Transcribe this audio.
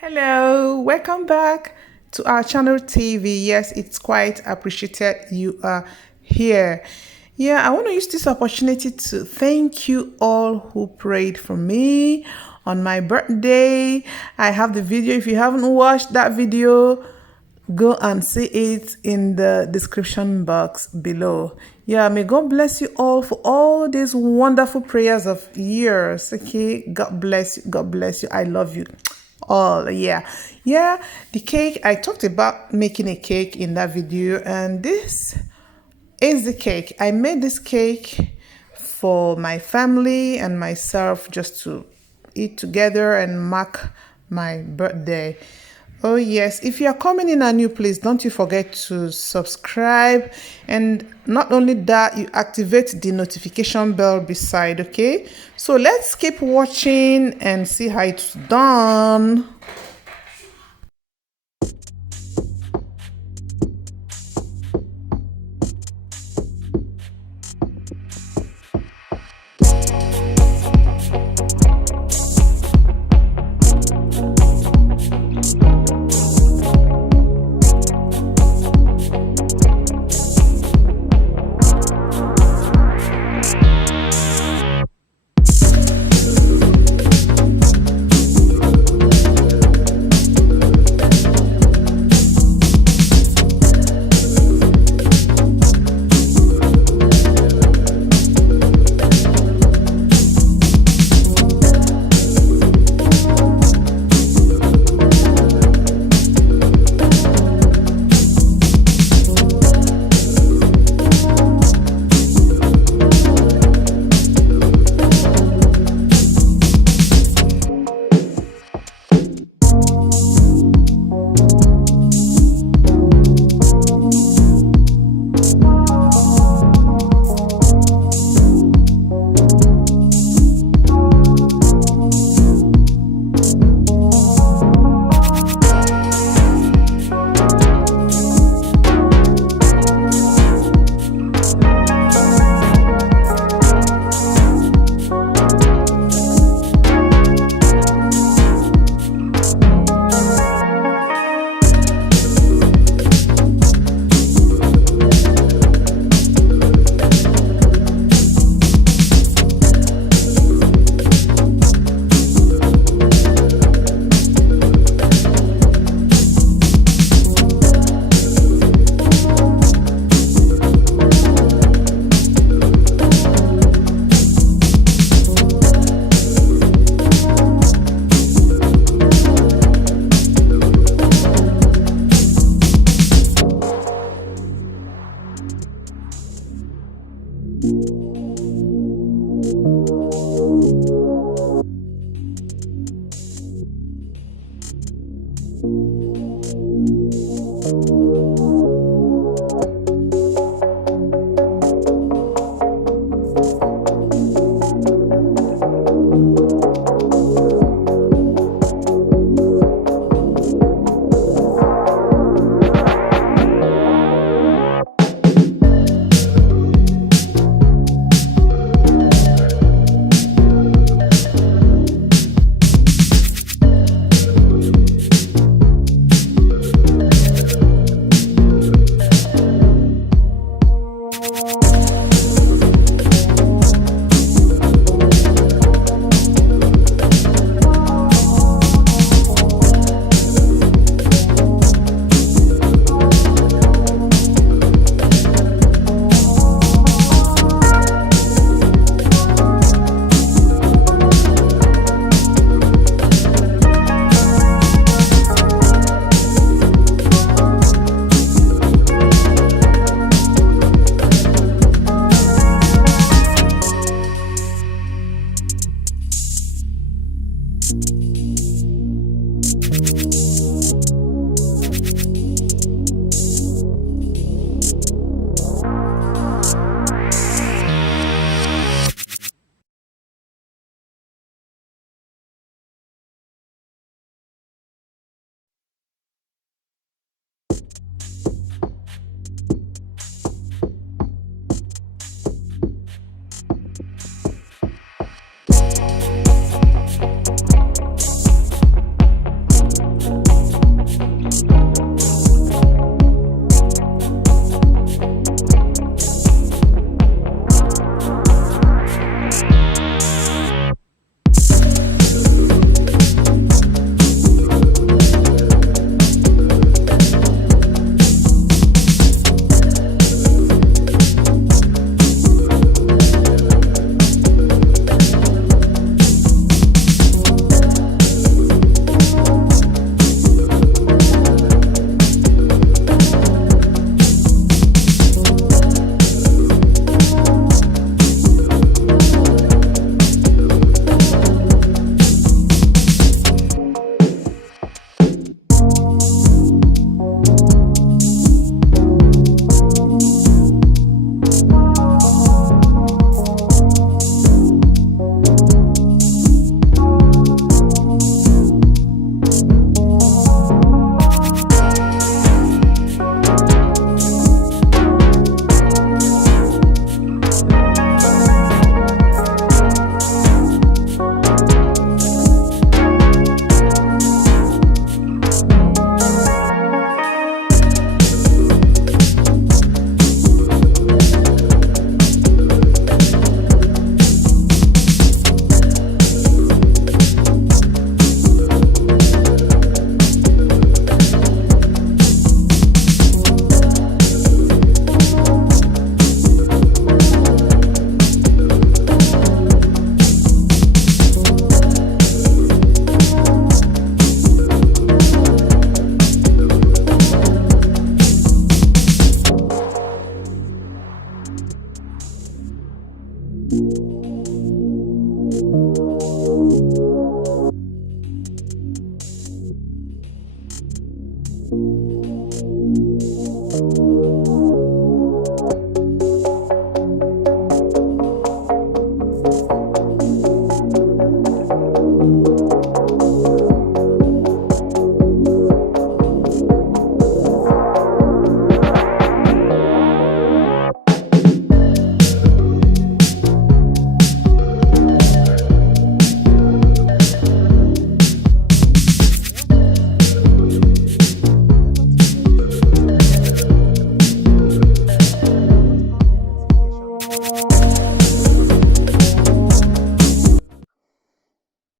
Hello, welcome back to our channel TV. Yes, it's quite appreciated you are here. Yeah, I want to use this opportunity to thank you all who prayed for me on my birthday. I have the video. If you haven't watched that video, go and see it in the description box below. Yeah, may God bless you all for all these wonderful prayers of years. Okay, God bless you. God bless you. I love you all. Yeah, the cake, I talked about making a cake in that video, and this is the cake. I made this cake for my family and myself just to eat together and mark my birthday. Oh yes, if you are coming in anew, please don't you forget to subscribe, and not only that, you activate the notification bell beside. Okay, so let's keep watching and see how it's done.